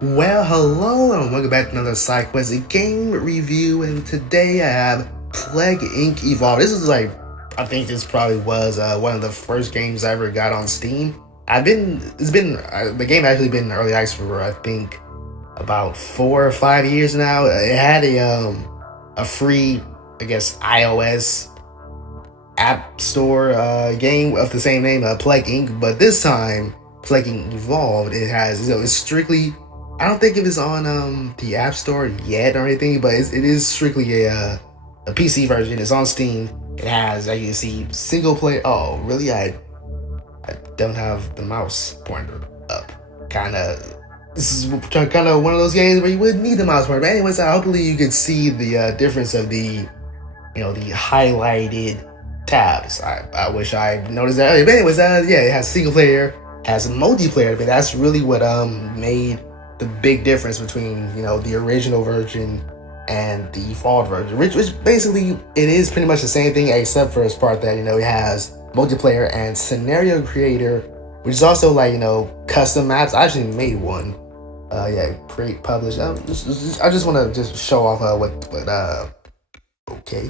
Well, hello and welcome back to another Sidekuest game review, and today I have Plague Inc. Evolved. This is I think this probably was one of the first games I ever got on Steam. The game actually been in early access for I think about 4 or 5 years now. It had a free, I guess, iOS app store game of the same name, Plague Inc. But this time, Plague Inc. Evolved, it has, it's strictly, I don't think it is on the App Store yet or anything, but it is strictly a PC version. It's on Steam. It has, as you can see, single player. Oh, really? I don't have the mouse pointer up. This is kind of one of those games where you wouldn't need the mouse pointer. But anyways, hopefully you can see the difference of the highlighted tabs. I wish I noticed that earlier. But anyways, yeah, it has single player, has multiplayer. But that's really what made the big difference between the original version and the evolved version, which basically it is pretty much the same thing, except for its part that it has multiplayer and scenario creator, which is also custom maps. I actually made one. Yeah, create, publish. I just want to just show off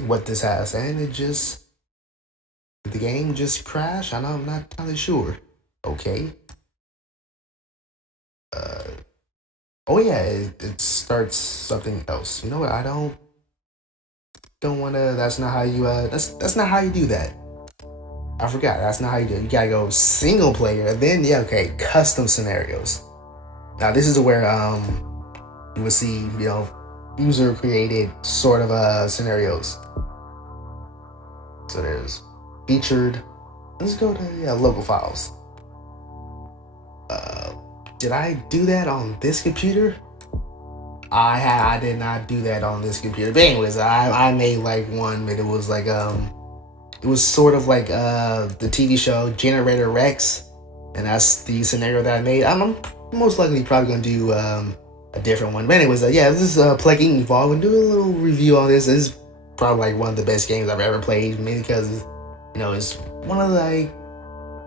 what this has, and did the game just crash? I'm not entirely sure. Okay. Oh yeah, it starts something else. You know what? I don't want to. That's not how you. That's not how you do that. I forgot. That's not how you do it. You gotta go single player, and then okay, custom scenarios. Now this is where you will see user created sort of scenarios. So there's featured. Let's go to local files. Did I do that on this computer? I did not do that on this computer. But anyways, I made one, but it was it was sort of like the TV show Generator Rex, and that's the scenario that I made. I'm most likely probably gonna do a different one. But anyways, yeah, this is Plague Inc. Evolved. We'll do a little review on this. This is probably one of the best games I've ever played, mainly because it's one of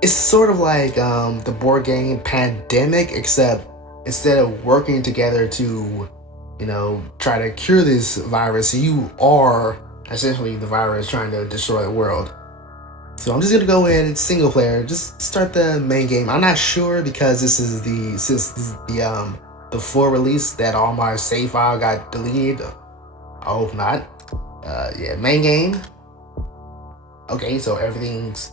it's sort of like the board game Pandemic, except instead of working together to try to cure this virus, you are essentially the virus trying to destroy the world. So I'm just gonna go in single player, just start the main game. I'm not sure because this is the full release that all my save file got deleted. I hope not. Yeah, main game. Okay, so everything's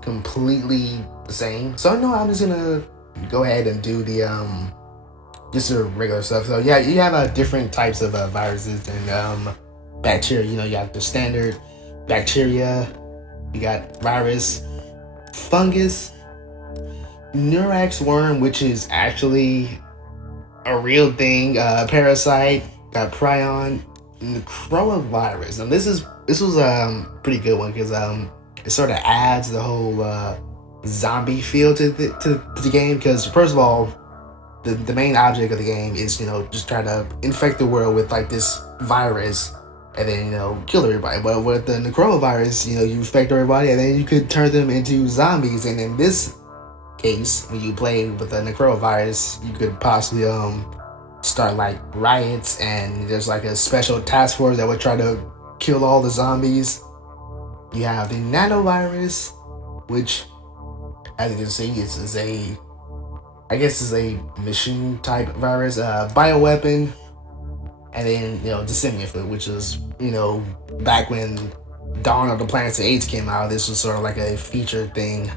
completely the same. So no, I'm just gonna go ahead and do the just the regular stuff. So yeah, you have different types of viruses and bacteria. You have the standard bacteria. You got virus, fungus, Neurax worm, which is actually a real thing. Parasite, got prion, coronavirus. And this was pretty good one because it sort of adds the whole zombie feel to the game. Because first of all, the main object of the game is just try to infect the world with this virus and then kill everybody. But with the coronavirus, you infect everybody and then you could turn them into zombies. And in this case, when you play with the coronavirus, you could possibly start riots, and there's a special task force that would try to kill all the zombies. You have the nanovirus, which, as you can see, is a machine type virus, bioweapon, and then disseminator, which is back when Dawn of the Planets of AIDS came out. This was sort of a featured thing.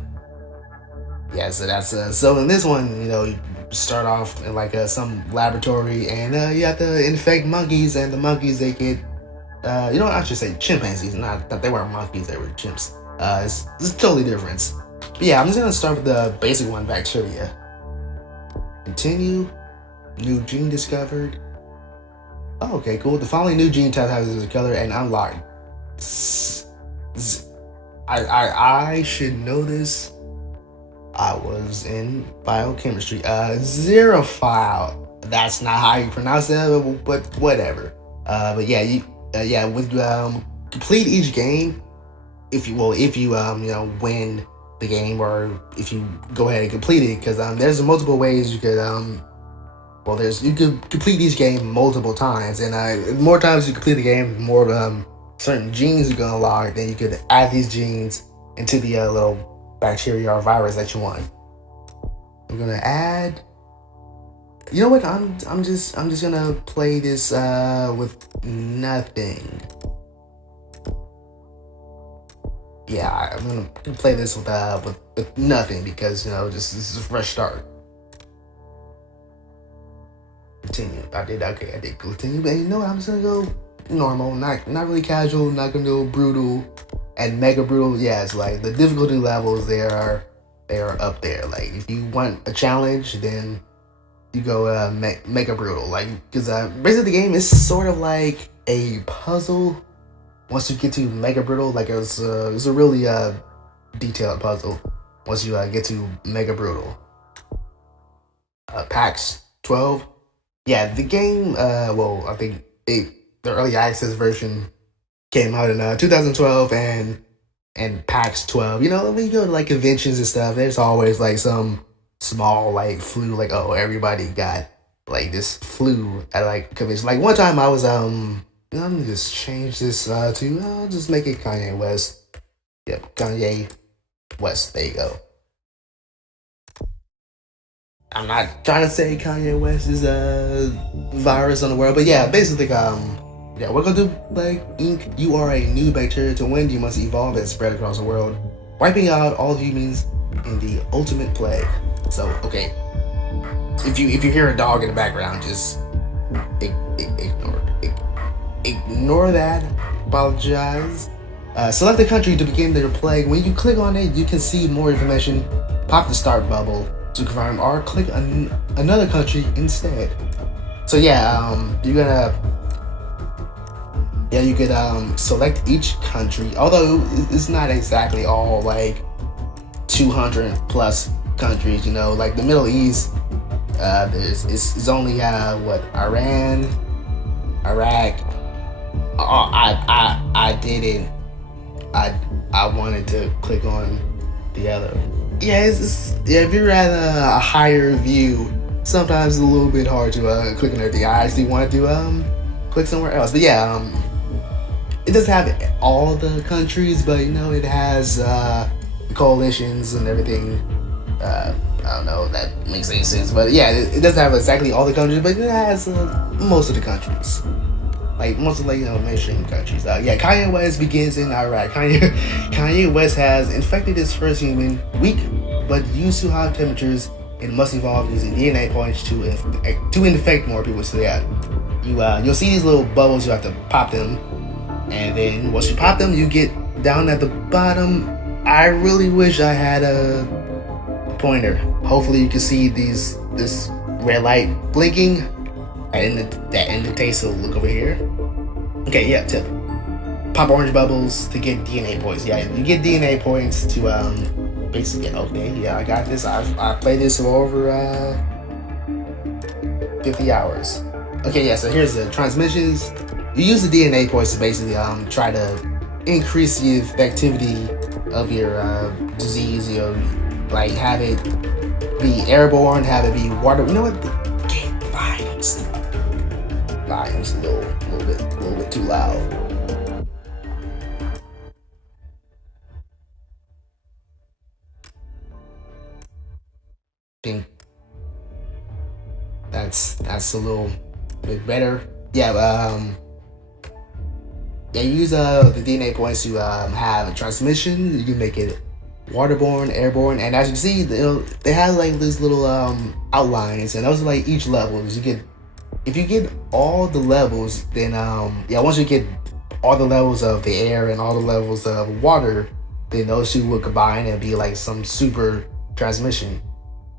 Yeah, so that's so in this one, you start off in some laboratory, and you have to infect monkeys, and the monkeys, they get I should say chimpanzees. Not that they weren't monkeys, they were chimps. It's totally different. But yeah, I'm just gonna start with the basic one, bacteria. Continue. New gene discovered. Oh, okay, cool. The following new gene type has a color and unlocked. I should know this. I was in biochemistry. Zerophile. That's not how you pronounce it, but whatever. But yeah, with complete each game, if you win the game, or if you go ahead and complete it, because there's multiple ways you could well, there's you could complete each game multiple times, and the more times you complete the game, the more certain genes you're gonna unlock. Then you could add these genes into the little bacteria or virus that you want. I'm gonna add. You know what? I'm just gonna play this with nothing. Yeah, I'm gonna play this with nothing because just this is a fresh start. Continue. I did continue, but you know what? I'm just gonna go normal, not really casual, not gonna go brutal and mega brutal. Yeah, it's like the difficulty levels they are up there. Like if you want a challenge, then you go mega brutal. Like because basically the game is sort of like a puzzle. Once you get to mega brutal, like it's a really detailed puzzle. Once you get to mega brutal, PAX 12. Yeah, the game. Well, I think the early access version came out in 2012, and PAX 12. When you go to like conventions and stuff, there's always like some small like flu. Like everybody got like this flu at like convention. Like one time I was let me just change this to I'll just make it Kanye West. Yep, Kanye West. There you go. I'm not trying to say Kanye West is a virus on the world, but yeah, basically, yeah, we're gonna do like Inc. You are a new bacteria. To win, you must evolve and spread across the world, wiping out all humans in the ultimate plague. So, okay, if you hear a dog in the background, just ignore that. Apologize. Select the country to begin their plague. When you click on it, you can see more information. Pop the start bubble to confirm, or click another country instead. So yeah, you could select each country. Although it's not exactly all like 200 plus countries. Like the Middle East, it's only Iran, Iraq. I didn't. I wanted to click on the other. Yeah, if you're at a higher view, sometimes it's a little bit hard to click on everything. I actually wanted to click somewhere else, but yeah, it doesn't have all the countries, but it has coalitions and everything. I don't know if that makes any sense, but yeah, it doesn't have exactly all the countries, but it has most of the countries. Like most of mainstream countries. Yeah, Kanye West begins in Iraq. Kanye West has infected his first human, weak but used to high temperatures, and must evolve using DNA points to infect more people. So yeah, you'll see these little bubbles. You have to pop them, and then once you pop them, you get down at the bottom. I really wish I had a pointer. Hopefully, you can see this red light blinking. That indicates, so look over here. Okay, yeah, tip. Pop orange bubbles to get DNA points. Yeah, you get DNA points to basically okay, yeah, I got this. I played this for over 50 hours. Okay, yeah, so here's the transmissions. You use the DNA points to basically try to increase the effectivity of your disease, like have it be airborne, have it be water. You know what? Volume's a little bit too loud. I think that's a little bit better. Yeah, they use the DNA points to have a transmission. You can make it waterborne, airborne, and as you see, they have like these little outlines, and those are like each level. If you get all the levels, then once you get all the levels of the air and all the levels of water, then those two will combine and be like some super transmission.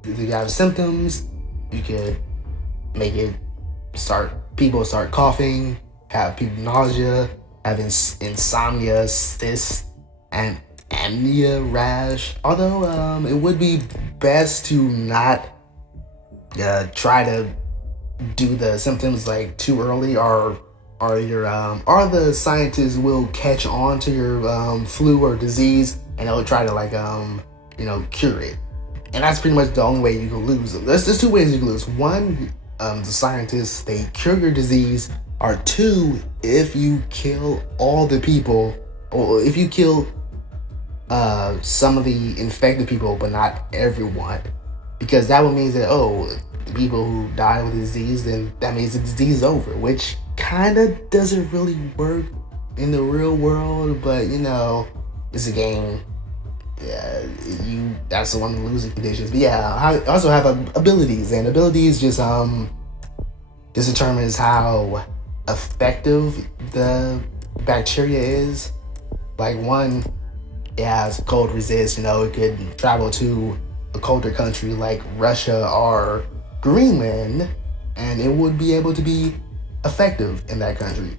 If you have symptoms, you could make it people start coughing, have people nausea, having insomnia, cysts, and amnesia, rash. Although it would be best to not try to do the symptoms like too early, or the scientists will catch on to your flu or disease, and they'll try to cure it. And that's pretty much the only way you can lose. There's two ways you can lose. One, the scientists, they cure your disease, or two, if you kill all the people, or if you kill some of the infected people, but not everyone, because that would mean that, oh, the people who die with the disease, then that means the disease is over, which kind of doesn't really work in the real world, but you know, it's a game. Yeah, that's one of the losing conditions. But yeah, I also have abilities, and abilities just determines how effective the bacteria is. Like one, it has cold resist. You know, it could travel to a colder country like Russia or Greenland, and it would be able to be effective in that country.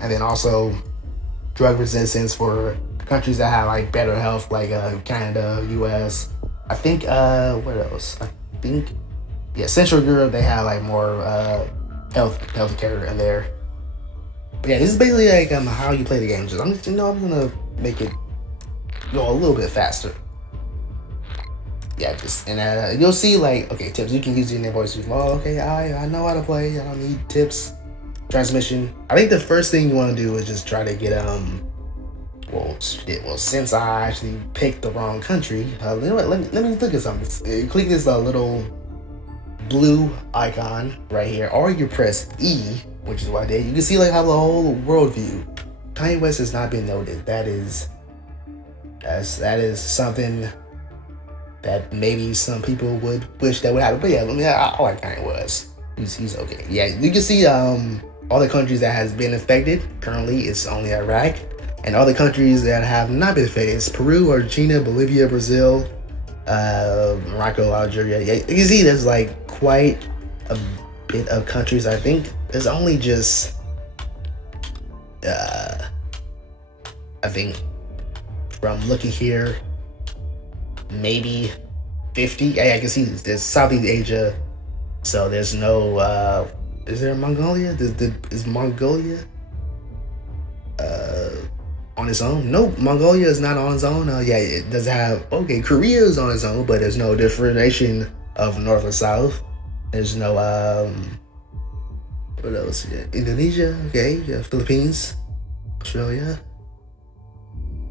And then also drug resistance for countries that have like better health, like Canada, US. I think what else? I think Central Europe, they have like more healthcare in there. But yeah, this is basically like how you play the game. I'm gonna make it go a little bit faster. Yeah, and you'll see like, okay, tips you can use in your voice. Oh, okay, I know how to play. I don't need tips. Transmission. I think the first thing you want to do is just try to get well, since I actually picked the wrong country, you know what? Let me look at something. Click this little blue icon right here, or you press E, which is what I did. You can see like how the whole world view. Kanye West has not been noted. That is something that maybe some people would wish that would happen. But yeah, I like Kanye West. He's okay. Yeah, you can see all the countries that has been affected. Currently, it's only Iraq. And all the countries that have not been affected is Peru, Argentina, Bolivia, Brazil, Morocco, Algeria. Yeah, you can see there's like quite a bit of countries. I think there's only just, I think from looking here, maybe 50. Yeah, I can see there's Southeast Asia. So there's no, is there Mongolia? Is Mongolia on its own? No, Mongolia is not on its own. Yeah, it does have, okay, Korea is on its own, but there's no differentiation of North or South. There's no, what else? Yeah, Indonesia, okay, yeah, Philippines, Australia.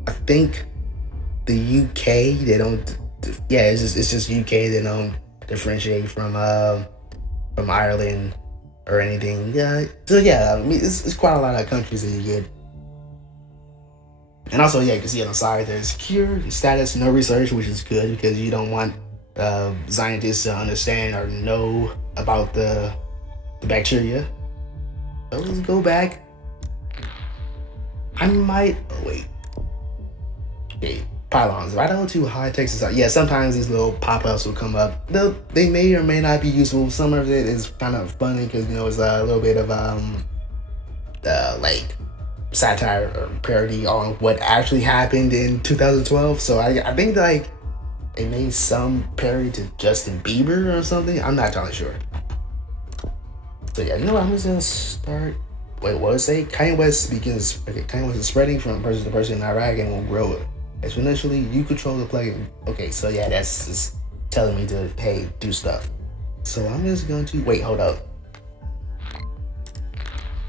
I think the UK, they don't, yeah, it's just UK, they don't differentiate from Ireland or anything. Yeah, so yeah, I mean, it's quite a lot of countries that you get. And also, yeah, you can see on the side there's cure status, no research, which is good because you don't want scientists to understand or know about the bacteria. So let's go back. I might, oh wait. Okay, pylons. If I don't know too high tech society, yeah, sometimes these little pop-ups will come up. They may or may not be useful. Some of it is kind of funny because, you know, it's a little bit of like satire or parody on what actually happened in 2012. So I think like they made some parody to Justin Bieber or something. I'm not totally sure. So yeah, you know what? I'm just gonna start. Wait, what does it say? Kanye West begins. Okay, Kanye West is spreading from person to person in Iraq and will grow exponentially. You control the plague. Okay, so yeah, that's just telling me to, hey, do stuff. So I'm just going to wait. Hold up.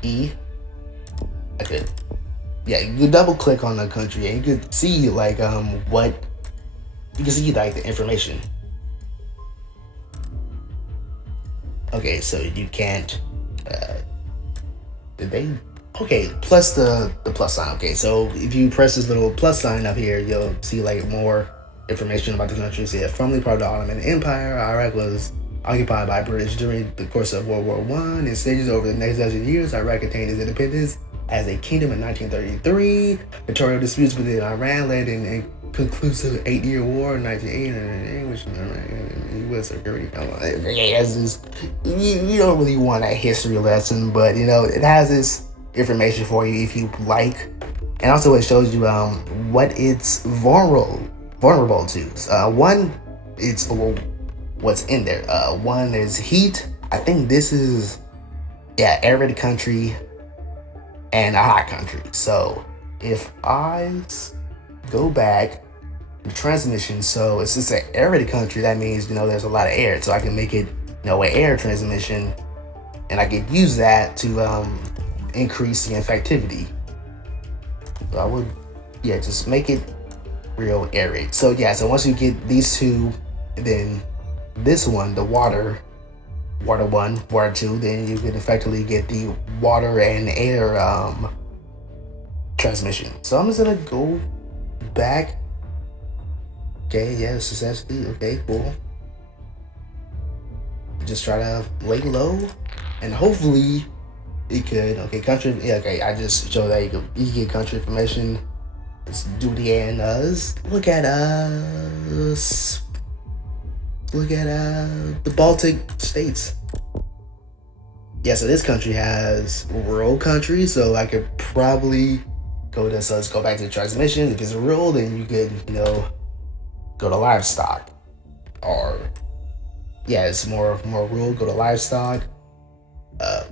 E. Okay. Yeah, you can double click on the country and you can see like what you can see like the information. Okay, so you can't did they okay, plus the plus sign. Okay, so if you press this little plus sign up here, you'll see like more information about the country. So yeah, formerly part of the Ottoman Empire, Iraq was occupied by British during the course of World War I. In stages over the next dozen years, Iraq attained its independence as a kingdom in 1933. Territorial disputes within Iran led in a conclusive 8-year war in 1980, which U.S. security. Yeah, it's just, you don't really want a history lesson, but you know, it has this information for you if you like, and also it shows you what it's vulnerable to. One, it's what's in there. One is heat. I think this is arid country and a hot country. So if I go back to transmission, so it's just an arid country, that means, you know, there's a lot of air. So I can make it an air transmission, and I could use that to increase the infectivity. So I would, yeah, just make it real arid. So yeah, so once you get these two, then this one, the water 1, water 2, then you can effectively get the water and air transmission. So I'm just gonna go back. Okay, yeah, successfully. Okay, cool. Just try to lay low, and hopefully it could. Okay, country. Yeah, okay. I just showed that you get country information. Let's do the and us. Look at us. Look at the Baltic states. Yeah, so this country has rural country, so I could probably go to, so let's go back to the transmission. If it's rural, then you could, go to livestock. Or yeah, it's more rural, go to livestock.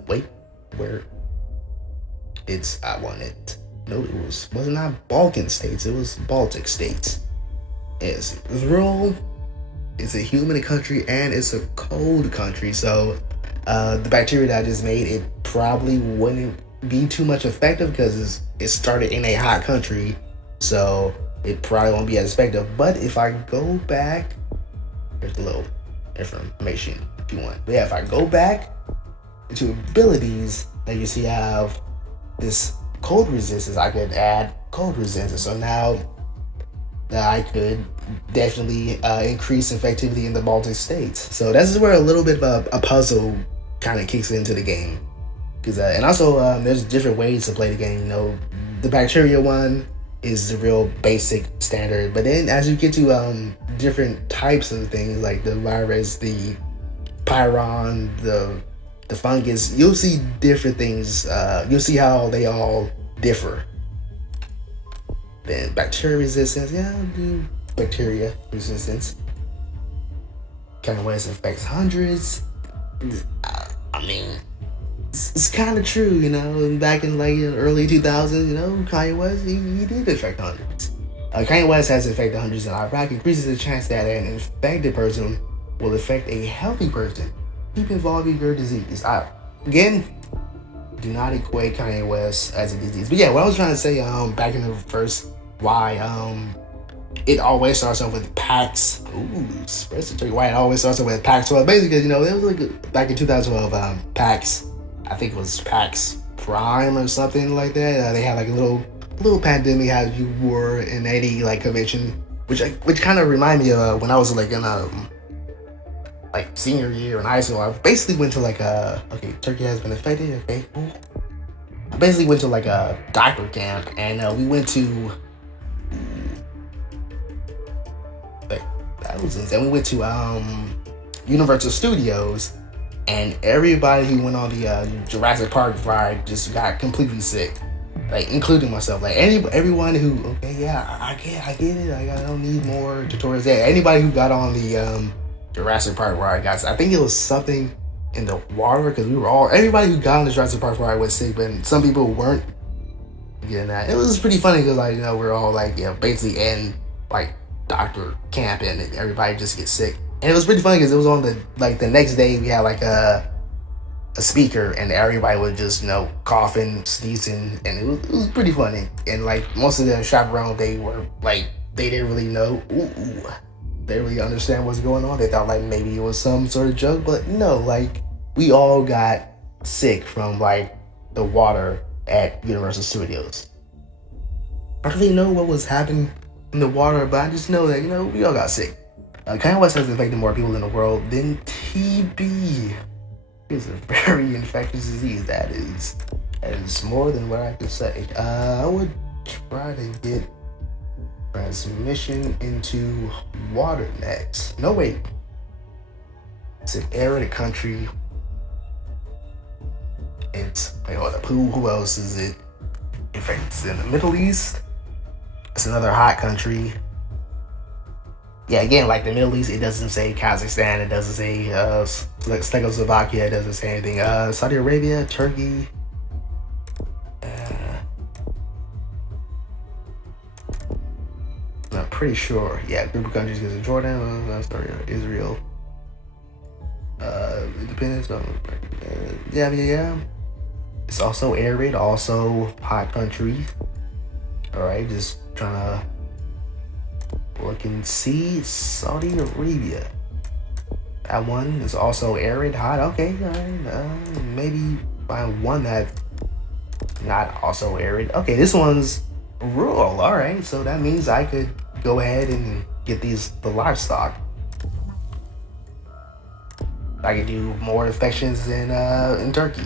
Wait, where I wanted, no, it wasn't not Balkan states, it was Baltic states. Yes, it was rural, it's a humid country, and it's a cold country, so the bacteria that I just made, it probably wouldn't be too much effective because it started in a hot country, so it probably won't be as effective. But if I go back, there's a little information if you want. But yeah, if I go back to abilities, that you see I have this cold resistance, I could add cold resistance. So now I could definitely increase infectivity in the Baltic states. So this is where a little bit of a puzzle kind of kicks into the game. Cause and also there's different ways to play the game. The bacteria one is the real basic standard, but then as you get to different types of things like the virus, the pyron, the fungus, you'll see different things. You'll see how they all differ. Then bacteria resistance, yeah, I'll do bacteria resistance. Kind of ways affects hundreds. I mean, it's kind of true, back in like early 2000s, Kanye West, he did affect hundreds. Kanye West has affected hundreds in Iraq, increases the chance that an infected person will affect a healthy person. Keep involving your disease. Again, do not equate Kanye West as a disease. But yeah, what I was trying to say, back in the first, why it always starts off with PAX. Why it always starts off with PAX 12. Basically, it was like back in 2012, PAX. I think it was PAX Prime or something like that. They had like a little pandemic how you were in any like convention, which kind of remind me of when I was like in like senior year in high school. I basically went to like okay, Turkey has been infected. Okay, cool. I basically went to like a doctor camp, and we went to thousands, and we went to Universal Studios, and everybody who went on the Jurassic Park ride just got completely sick, like including myself. Like everyone who, okay, yeah, I get it. I don't need more tutorials. Yeah, anybody who got on the Jurassic Park ride, guys, I think it was something in the water, because everybody who got on the Jurassic Park ride was sick, but some people weren't getting that. It was pretty funny because like we're all like basically in like doctor camp, and everybody just gets sick. And it was pretty funny because it was on the next day we had like a speaker, and everybody was just coughing, sneezing, and it was pretty funny. And like most of the chaperones, they were like, they didn't really know. They didn't really understand what's going on. They thought like maybe it was some sort of joke, but no, like we all got sick from like the water at Universal Studios. I don't really know what was happening in the water, but I just know that we all got sick. Kanye West has infected more people in the world than TB. It's a very infectious disease. That is more than what I could say. I would try to get transmission into water next. No, wait. It's an arid country. It's who else is it? It's in the Middle East. It's another hot country. Yeah, again, like the Middle East, it doesn't say Kazakhstan, it doesn't say Czechoslovakia, it doesn't say anything. Saudi Arabia, Turkey. I'm pretty sure. Yeah, group of countries because of Jordan, Israel. depends on. Yeah. It's also arid, also hot country. All right, just trying to look and see Saudi Arabia. That one is also arid, hot. Okay, all right. Maybe find one that not also arid. Okay, this one's rural. All right, so that means I could go ahead and get the livestock. I could do more infections in Turkey.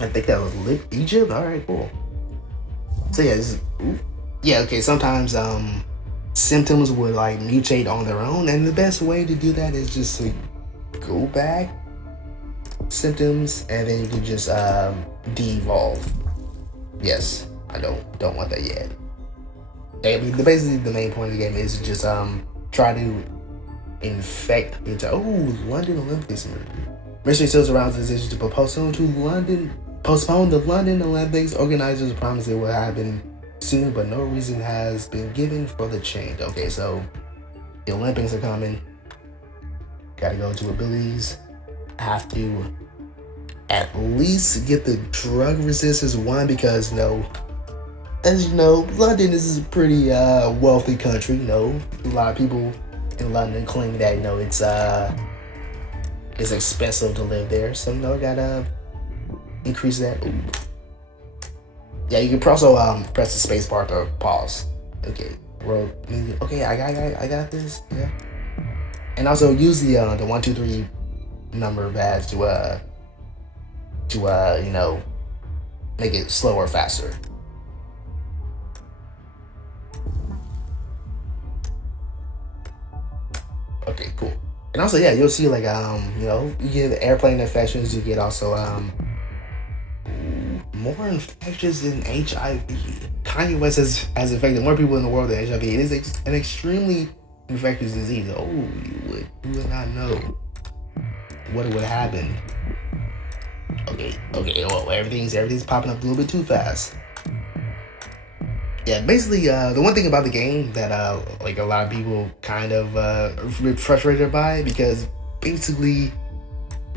I think that was Egypt. All right, cool. So yeah, okay. Sometimes symptoms would like mutate on their own, and the best way to do that is just to go back symptoms, and then you can just de-evolve. Yes, I don't want that yet. I mean, basically the main point of the game is to just try to infect into London Olympics. Mystery still surrounds the decision to postpone the London Olympics. Organizers promise it will happen soon, but no reason has been given for the change. Okay, so the Olympics are coming. Gotta go to abilities. Have to at least get the drug resistance one because as you know, London is a pretty wealthy country. A lot of people in London claim that it's expensive to live there. So I gotta increase that. Ooh. Yeah, you can also press the space bar to pause. Okay, okay, I got this. Yeah, and also use the 1, 2, 3 number pads to make it slower, faster. Okay, cool. And also, yeah, you'll see like you get airplane infections. You get also more infections than HIV. Kanye West has infected more people in the world than HIV. It is an extremely infectious disease. You would not know what would happen. Okay. Well, everything's popping up a little bit too fast. Yeah, basically, the one thing about the game that like a lot of people kind of frustrated by, because basically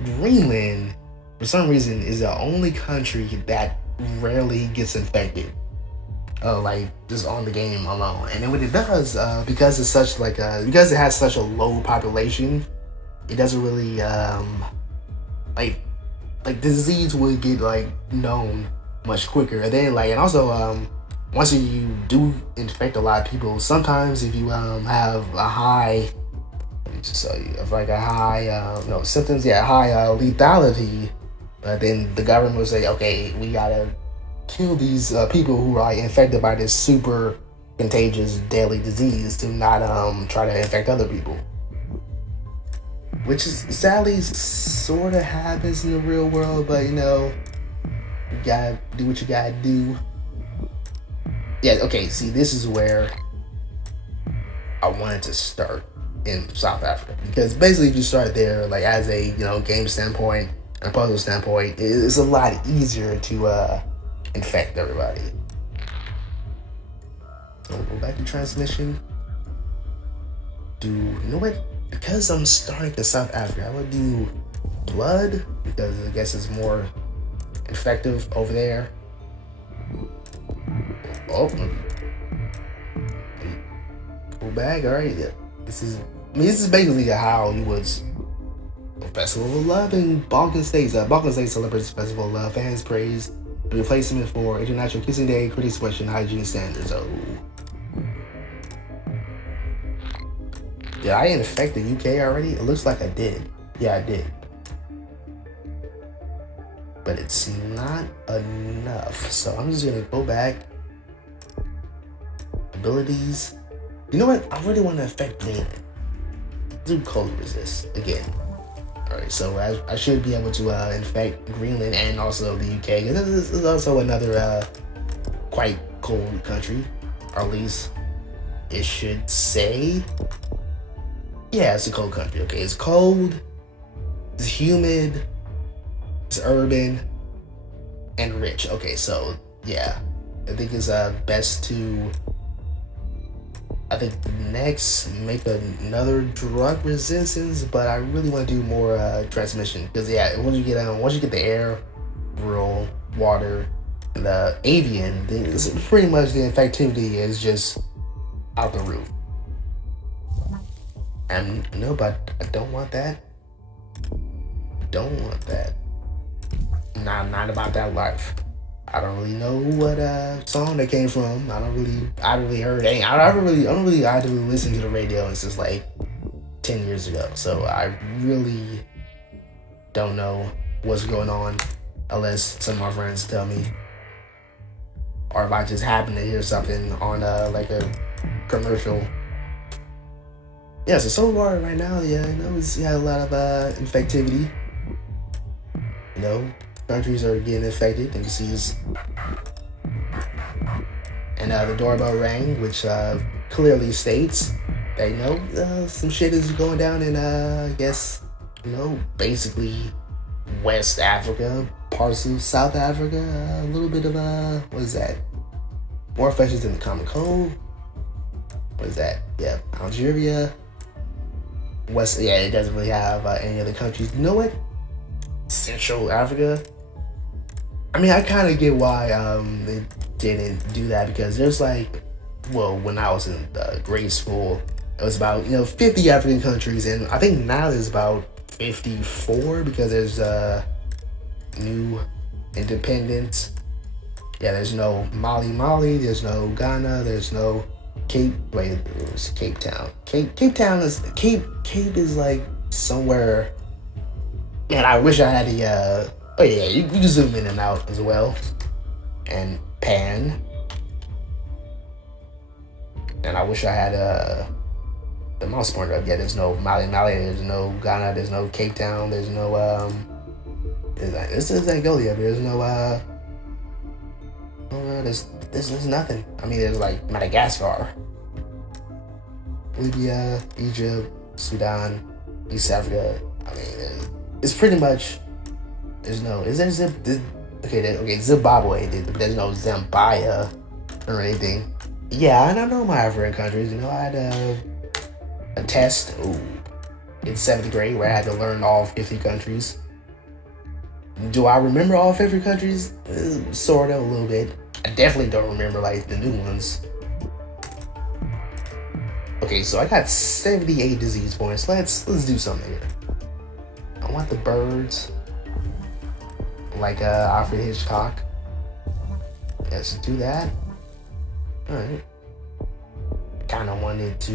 Greenland, for some reason, is the only country that rarely gets infected, like just on the game alone. And then what it does, because it's such because it has such a low population, it doesn't really like the disease would get like known much quicker. And then and also once you do infect a lot of people, sometimes if you have a high, let me just tell you, if like a high symptoms, high lethality, then the government will say, okay, we gotta kill these people who are infected by this super contagious deadly disease to not try to infect other people, which is sadly sort of happens in the real world. But you gotta do what you gotta do. Yeah, okay, see, this is where I wanted to start in South Africa, because basically if you start there, like as a game standpoint and puzzle standpoint, it's a lot easier to infect everybody. So we'll go back to transmission. Because I'm starting to South Africa, I would do blood, because I guess it's more effective over there. Oh, pull back. All right, yeah. This is basically how you would Festival of Love in Balkan States. Balkan States celebrates the Festival of Love. Fans praise the replacement for International Kissing Day. Critics question hygiene standards. Oh, did I infect the UK already? It looks like I did. Yeah, I did. But it's not enough. So I'm just gonna go back. Abilities. You know what? I really want to affect Greenland. Do cold resist again. Alright, so I should be able to infect Greenland and also the UK. This is also another quite cold country. Or at least it should say. Yeah, it's a cold country. Okay, it's cold, it's humid, it's urban, and rich. Okay, so yeah, I think it's best to I think next make another drug resistance, but I really want to do more transmission because yeah, once you get the air, rural, water, and the avian, then it's pretty much the infectivity is just out the roof. And no, but I don't want that. Don't want that. Not about that life. I don't really know what song that came from. I really heard any. I don't really actively listen to the radio since like 10 years ago. So I really don't know what's going on unless some of my friends tell me, or if I just happen to hear something on like a commercial. Yeah, so far right now, yeah, it's had a lot of infectivity. Countries are getting infected, and you see this. And the doorbell rang, which clearly states that some shit is going down in I guess basically West Africa, parts of South Africa, a little bit of what is that? More infections in the Common Cold. What is that? Yeah, Algeria. West. Yeah, it doesn't really have any other countries. You know what? Central Africa. I mean, I kind of get why they didn't do that because there's when I was in grade school, it was about 50 African countries, and I think now there's about 54 because there's new independence. Yeah, there's no Mali, there's no Ghana, there's no Cape Town. Cape Town is Cape is like somewhere. Man, I wish I had the oh yeah, you can zoom in and out as well, and pan. And I wish I had the mouse pointer up. Yeah, there's no Mali, there's no Ghana, there's no Cape Town, there's no this is Angola. There's no there's nothing. I mean, there's like Madagascar, Libya, Egypt, Sudan, East Africa. I mean, it's pretty much Zimbabwe, but there's no Zambia or anything. Yeah, and I know my African countries. I had a test in 7th grade where I had to learn all 50 countries. Do I remember all 50 countries? Sort of, a little bit. I definitely don't remember like the new ones. Okay, so I got 78 disease points. Let's do something here. I want the birds, like Alfred Hitchcock. Let's do that. All right. Kind of wanted to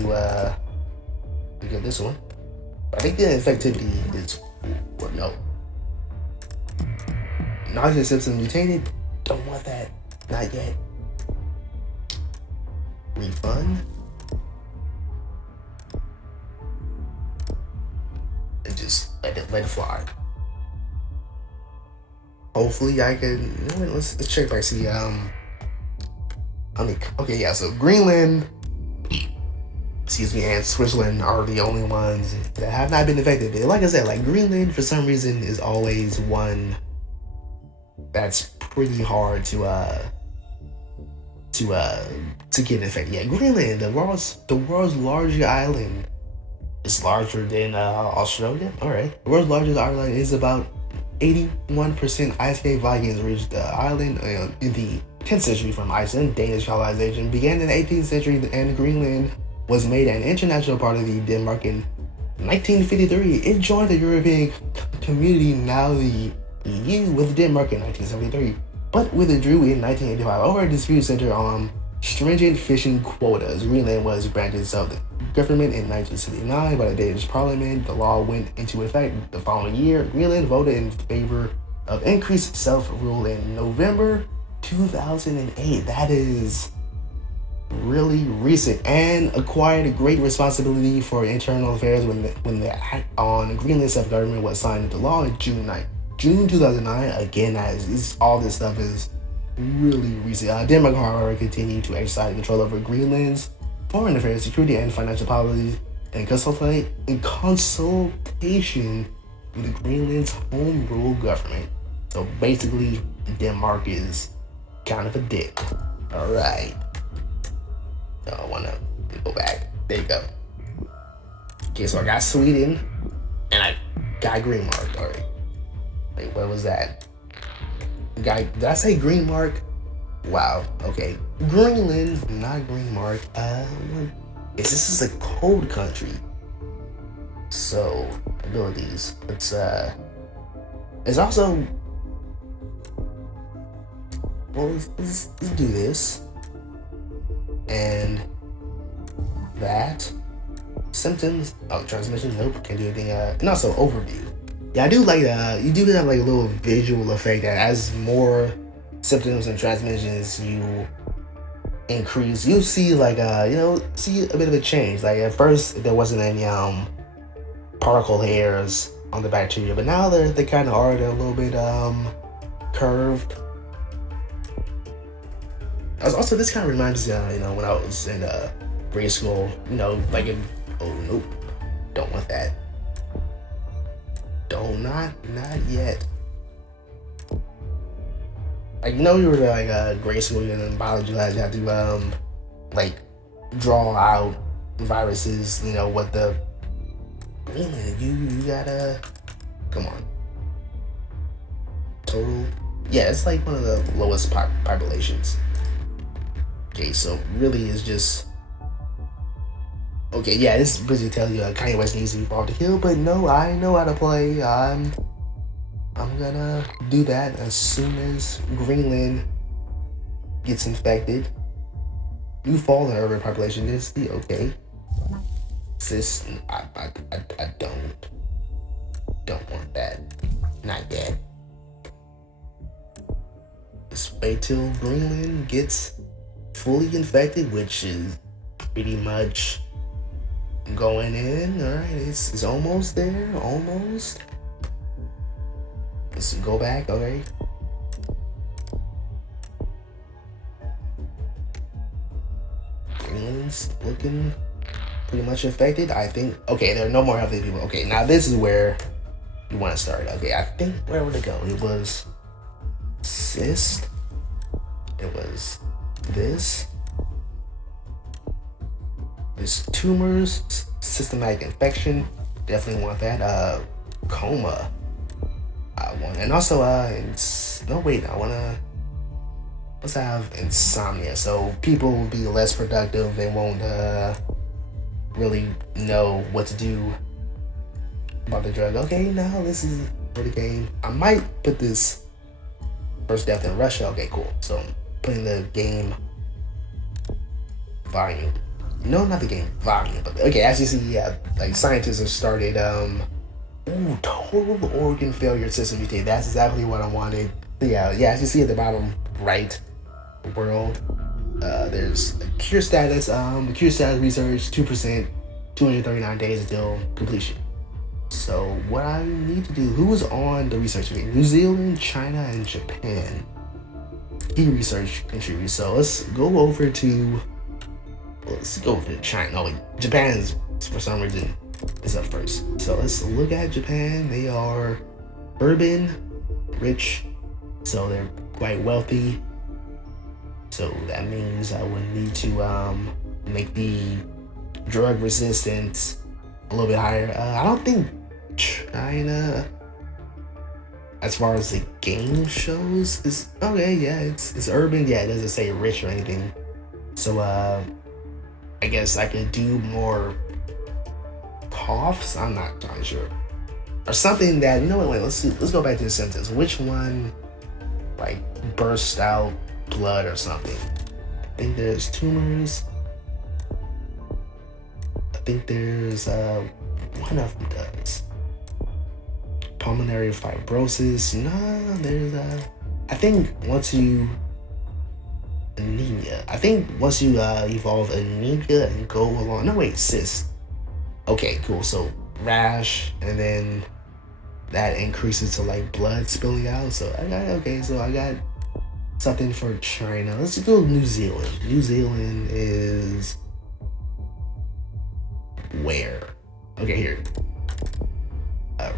get this one. I think the infectivity is no. Nausea symptoms mutated. Don't want that. Not yet. Refund. And just let it fly. Hopefully I can. Let's check if I see. Okay, yeah. So Greenland, and Switzerland are the only ones that have not been affected. Like I said, like Greenland for some reason is always one that's pretty hard to get infected. Yeah, Greenland, the world's largest island. It's larger than Australia. All right, the world's largest island is about 81% ice-cap Vikings reached the island in the 10th century from Iceland. Danish colonization began in the 18th century, and Greenland was made an international part of the Denmark in 1953. It joined the European community, now the EU, with Denmark in 1973, but withdrew in 1985 over a dispute centered on stringent fishing quotas. Greenland was granted self-government in 1979 by the Danish parliament. The law went into effect the following year. Greenland voted in favor of increased self-rule in November 2008. That is really recent, and acquired great responsibility for internal affairs when the act on Greenland self-government was signed into law in June 2009. Again, all this stuff is really recent. Denmark, however, continued to exercise control over Greenland's foreign affairs, security, and financial policies in consultation with Greenland's home rule government. So basically, Denmark is kind of a dick. All right. I want to Go back. There you go. Okay, so I got Sweden, and I got green mark. All right. Wait, what was that? Did I say green mark? Wow. Okay. Greenland, not green mark. This is a cold country. So abilities. It's also. Well, let's do this. And that. Symptoms. Oh, transmission. Nope. Can't do anything. And also overview. Yeah, I do like you do have like a little visual effect that as more symptoms and transmissions you increase, you see like see a bit of a change. Like at first there wasn't any particle hairs on the bacteria, but now they kind of are. They're a little bit curved. Also, this kind of reminds me, when I was in grade school, like oh nope, don't want that. Don't not yet. Like you were like grade school in biology class, you have to like draw out viruses. What the you gotta come on. Total, yeah, it's like one of the lowest populations. Okay, so really it's just okay. Yeah, this busy telling you Kanye West needs to be brought to kill, but no, I know how to play. I'm gonna do that as soon as Greenland gets infected. You fall in the urban population density, okay. Sis, I don't want that. Not yet. Just wait till Greenland gets fully infected, which is pretty much going in. Alright, it's almost there. Almost. Let's go back, okay. Greenland's looking pretty much infected. I think okay, there are no more healthy people. Okay, now this is where you want to start. Okay, I think where would it go? It was cyst. It was this tumors, systematic infection, definitely want that. Coma, I want, and also no wait, let's have insomnia, so people will be less productive. They won't really know what to do about the drug. Okay, now this is for the game. I might put this first death in Russia. Okay, cool. So I'm putting the game volume. No, not the game volume, but okay, as you see, yeah, like scientists have started total organ failure system mutate. That's exactly what I wanted. So yeah, as you see at the bottom right world, there's a cure status. The cure status research 2%, 239 days until completion. So what I need to do, who was on the research meeting? New Zealand, China, and Japan. Key research contributors. So let's go over to China. No, wait, Japan's for some reason is up first. So let's look at Japan. They are urban, rich, so they're quite wealthy. So that means I would need to make the drug resistance a little bit higher. I don't think China, as far as the game shows, is okay. Yeah, it's urban. Yeah, it doesn't say rich or anything. So I guess I could do more coughs. I'm not entirely sure, or something that Wait, let's go back to the sentence. Which one, like, burst out blood or something? I think there's tumors. I think there's one of them does. Pulmonary fibrosis. No, there's I think once you anemia. I think once you evolve anemia and go along. No wait, cyst. Okay, cool. So rash, and then that increases to like blood spilling out. So I got something for China. Let's just go New Zealand. New Zealand is where? Okay, here.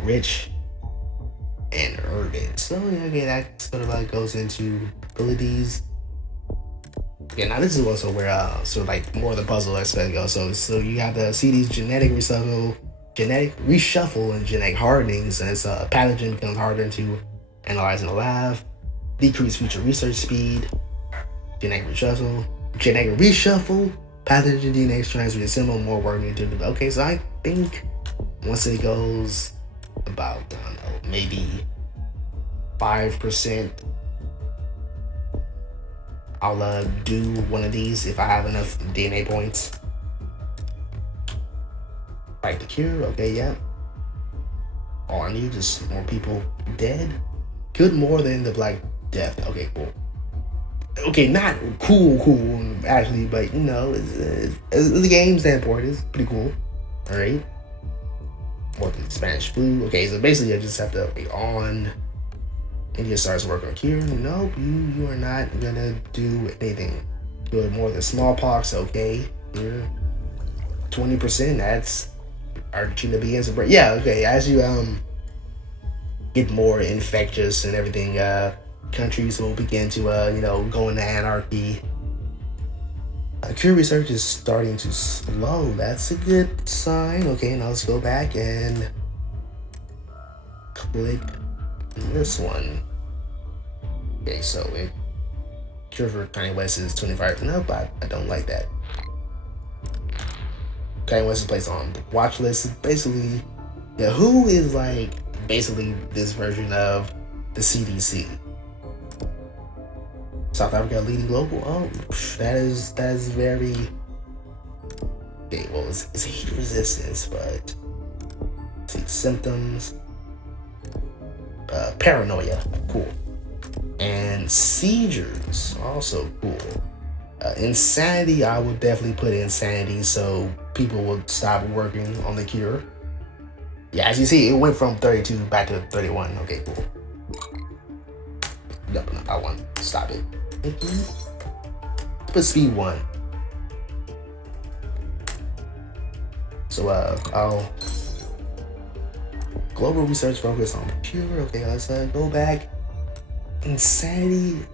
Rich and urban. So yeah, okay, that sort of goes into abilities. Yeah, now this is also where sort of like more of the puzzle aspect goes. So you have to see these genetic reshuffle, and genetic hardenings, and it's a pathogen becomes harder to analyze in the lab. Decrease future research speed. Genetic reshuffle. Pathogen DNA strands reassemble, more work needed to do. Okay, so I think once it goes about, I don't know, maybe 5%, I'll do one of these if I have enough DNA points. Fight the cure. Okay, yeah. All I need is more people dead. Good, more than the Black Death. Okay, cool. Okay, not cool, actually, but you know, the game standpoint is pretty cool. All right. More than Spanish flu. Okay, so basically, I just have to wait on. India starts working on cure. Nope, you are not gonna do anything. Good, more than smallpox. Okay, here, 20%. That's Argentina begins to break. Yeah, okay. As you get more infectious and everything, countries will begin to go into anarchy. Cure research is starting to slow. That's a good sign. Okay, now let's go back and click this one. Okay, so it cure for Kanye West is 25. Nope, I don't like that. Kanye West is placed on the watch list. Basically, yeah, WHO is like basically this version of the CDC. South Africa leading global. Oh, that is very. Okay, well, it's heat resistance, but let's see, symptoms. Paranoia, cool. And seizures, also cool. Insanity, I would definitely put insanity so people would stop working on the cure. Yeah, as you see, it went from 32 back to 31. Okay, cool. No, I want to stop it. Put speed 1. So, I'll global research focus on cure. Okay, let's go back. Insanity.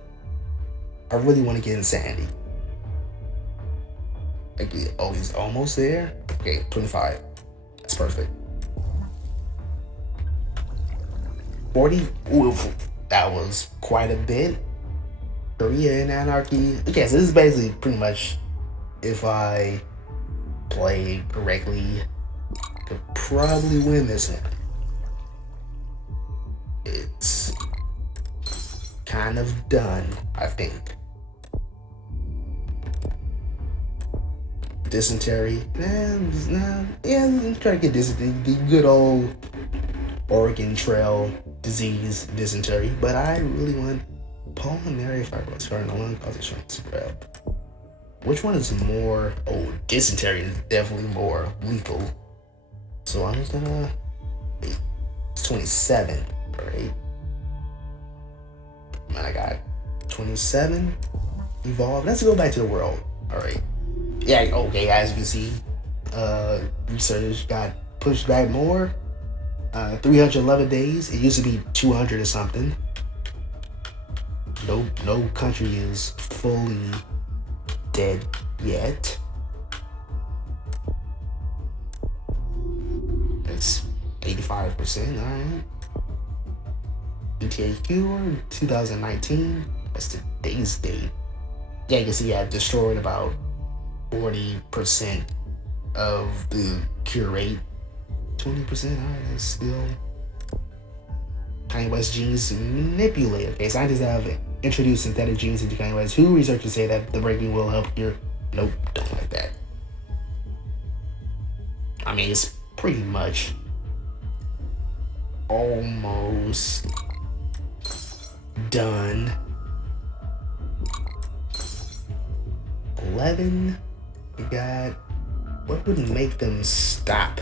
I really want to get insanity. Okay, oh, he's almost there. Okay, 25. That's perfect. 40. Ooh, that was quite a bit. Korea and anarchy. Okay, so this is basically pretty much, if I play correctly, I could probably win this one. It's kind of done, I think. Dysentery. Yeah, I'm trying to get dysentery. The good old Oregon Trail disease, dysentery. But I really want pulmonary fibrosis in the lung causation spread. Which one is more? Oh, dysentery is definitely more lethal. So I'm just gonna. It's 27, right? Man, I got 27 evolved. Let's go back to the world. All right. Yeah. Okay. As you can see, research got pushed back more. 311 days. It used to be 200 or something. No country is fully dead yet. It's 85%. All right. GTA cure 2019. That's today's date. Yeah, you can see I destroyed about 40% of the cure rate. 20%. All right, that's still. Kanye West genes manipulated. Okay, scientists have introduced synthetic genes into Kanye West. Who researchers say that the breaking will help cure? Nope, don't like that. I mean, it's pretty much almost done. 11. We got. What would make them stop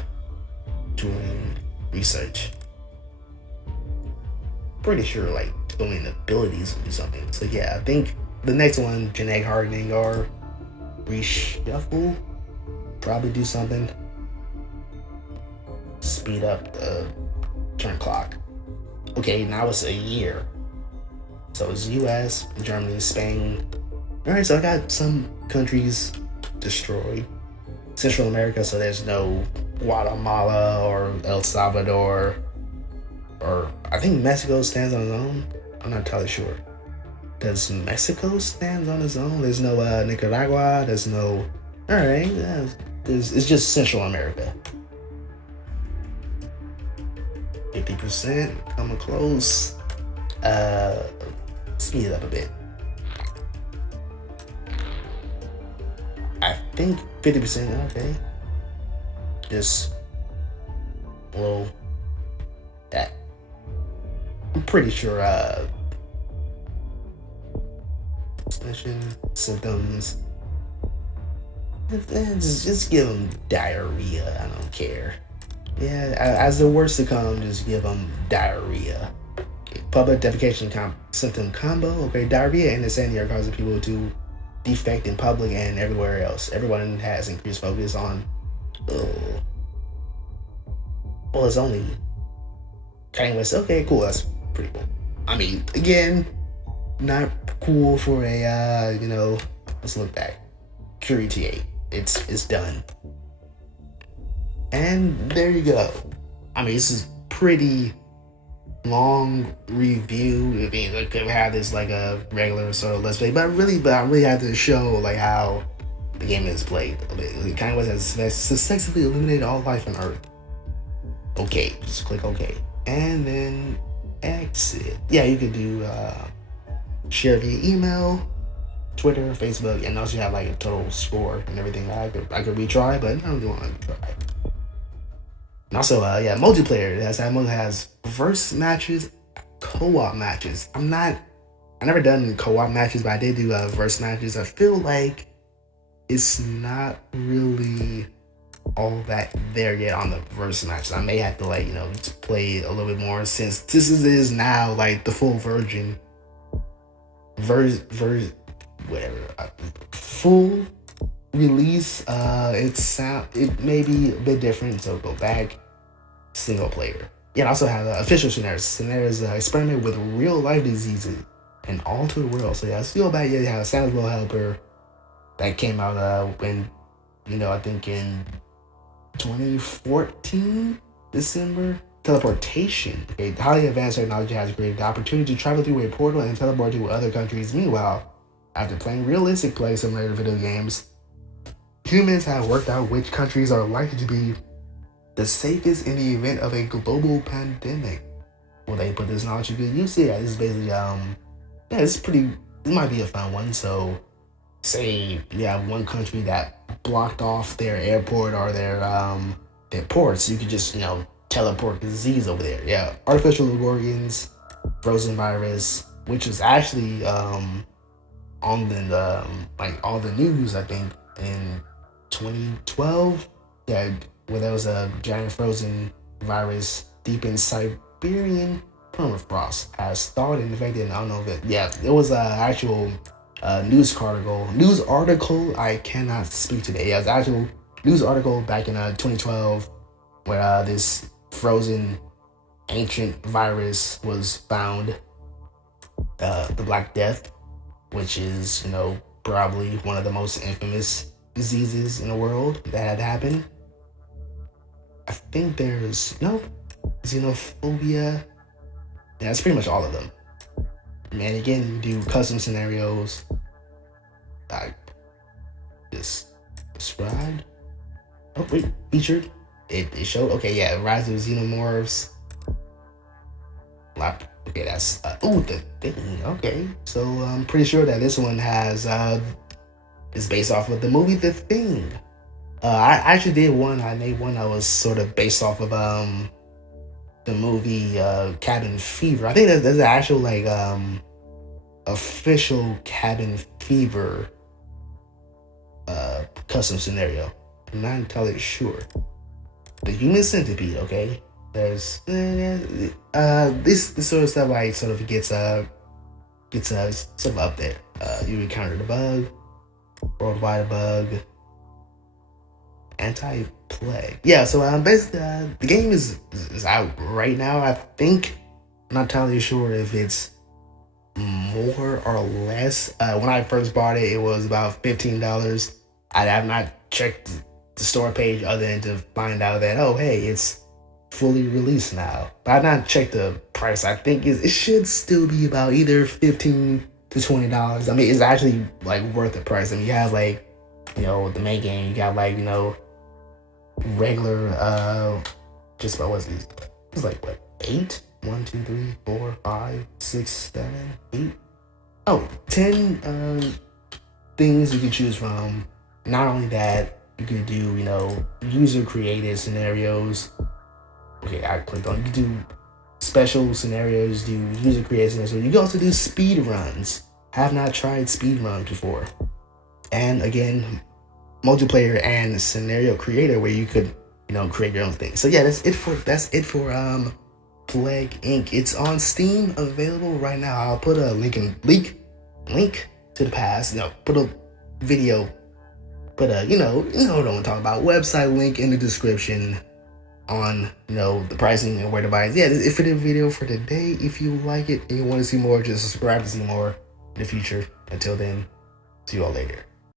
doing research? Pretty sure like doing abilities would do something. So yeah, I think the next one, genetic hardening or reshuffle, probably do something. Speed up the turn clock. Okay, now it's a year. So it's US, Germany, Spain, All right, so I got some countries destroyed. Central America, so there's no Guatemala or El Salvador, or I think Mexico stands on its own. I'm not entirely sure. Does Mexico stand on its own? There's no Nicaragua. There's no. All right, it's just Central America. 50% coming close. Speed it up a bit. I think 50%. Okay. Just well, that I'm pretty sure. Symptoms. Just give them diarrhea. I don't care. Yeah, as the worst to come, just give them diarrhea. Okay, public defecation symptom combo. Okay, diarrhea and insanity are causing people to defect in public and everywhere else. Everyone has increased focus on. Well, it's only Kanye West. Okay, cool. That's pretty cool. I mean, again, not cool for a let's look back. Curie T8. It's done. And there you go. I mean, this is pretty long review. I mean, I could have this like a regular sort of let's play, but I really had to show like how the game is played. It kind of has successfully eliminated all life on Earth. Okay, just click OK, and then exit. Yeah, you could do share via email, Twitter, Facebook, and also you have like a total score and everything. I could retry, but I don't want to try. And also, multiplayer. That has verse matches, co-op matches. I never done co-op matches, but I did do verse matches. I feel like it's not really all that there yet on the verse matches. I may have to play a little bit more since this is now like the full version. Full release. It may be a bit different, so go back. Single player. Yeah, and also have official scenarios. Scenarios experiment with real life diseases and alter the world. So yeah, let's go back. Yeah, you have Santa's Little Helper that came out when I think in 2014 December. Teleportation. Okay, highly advanced technology has created the opportunity to travel through a portal and teleport to other countries. Meanwhile, after playing realistic play simulator video games, humans have worked out which countries are likely to be the safest in the event of a global pandemic. Will they put this knowledge to good use? Yeah, this is basically this might be a fun one. So say you have one country that blocked off their airport or their ports, you could just teleport disease over there. Yeah, artificial organs, frozen virus, which was actually on the all the news, I think in 2012. Yeah, where there was a giant frozen virus deep in Siberian permafrost has thawed and infected. I don't know if it was an actual news article. I cannot speak today. Yeah, it was an actual news article back in 2012 where this frozen ancient virus was found, the Black Death, which is probably one of the most infamous diseases in the world that had happened. I think there's xenophobia. Yeah, that's pretty much all of them. And again, we do custom scenarios. I just described. Oh wait, featured. It showed. Okay, yeah, Rise of Xenomorphs. Okay, that's the thing. Okay, so I'm pretty sure that this one is based off of the movie The Thing. I actually did one. I made one that was sort of based off of the movie Cabin Fever. I think there's an actual official Cabin Fever custom scenario. I'm not entirely sure. The Human Centipede. Okay, there's this sort of stuff sort of gets sort of up there. You encountered a bug, worldwide bug. Anti-plague. Yeah, so basically the game is out right now. I think I'm not entirely sure if it's more or less. When I first bought it, it was about $15. I have not checked the store page other than to find out that, oh hey, it's fully released now. But I've not checked the price. I think it should still be about either $15 to $20. I mean, it's actually like worth the price. I mean, you have like, the main game. You got like, regular just about what's these? It's like what, 8? 1, 2, 3, 4, 5, 6, 7, 8. Oh, 10 things you can choose from. Not only that, you can do, user created scenarios. Okay, I clicked on. You can do special scenarios, do user created scenarios. You can also do speed runs. Have not tried speed runs before. And again, multiplayer and scenario creator where you could, create your own thing. So yeah, that's it for Plague Inc. It's on Steam, available right now. I'll put a link to the past. Put a video. Put a you know what I'm talking about. Website link in the description on the pricing and where to buy it. Yeah, that's it for the video for today. If you like it and you want to see more, just subscribe to see more in the future. Until then, see you all later.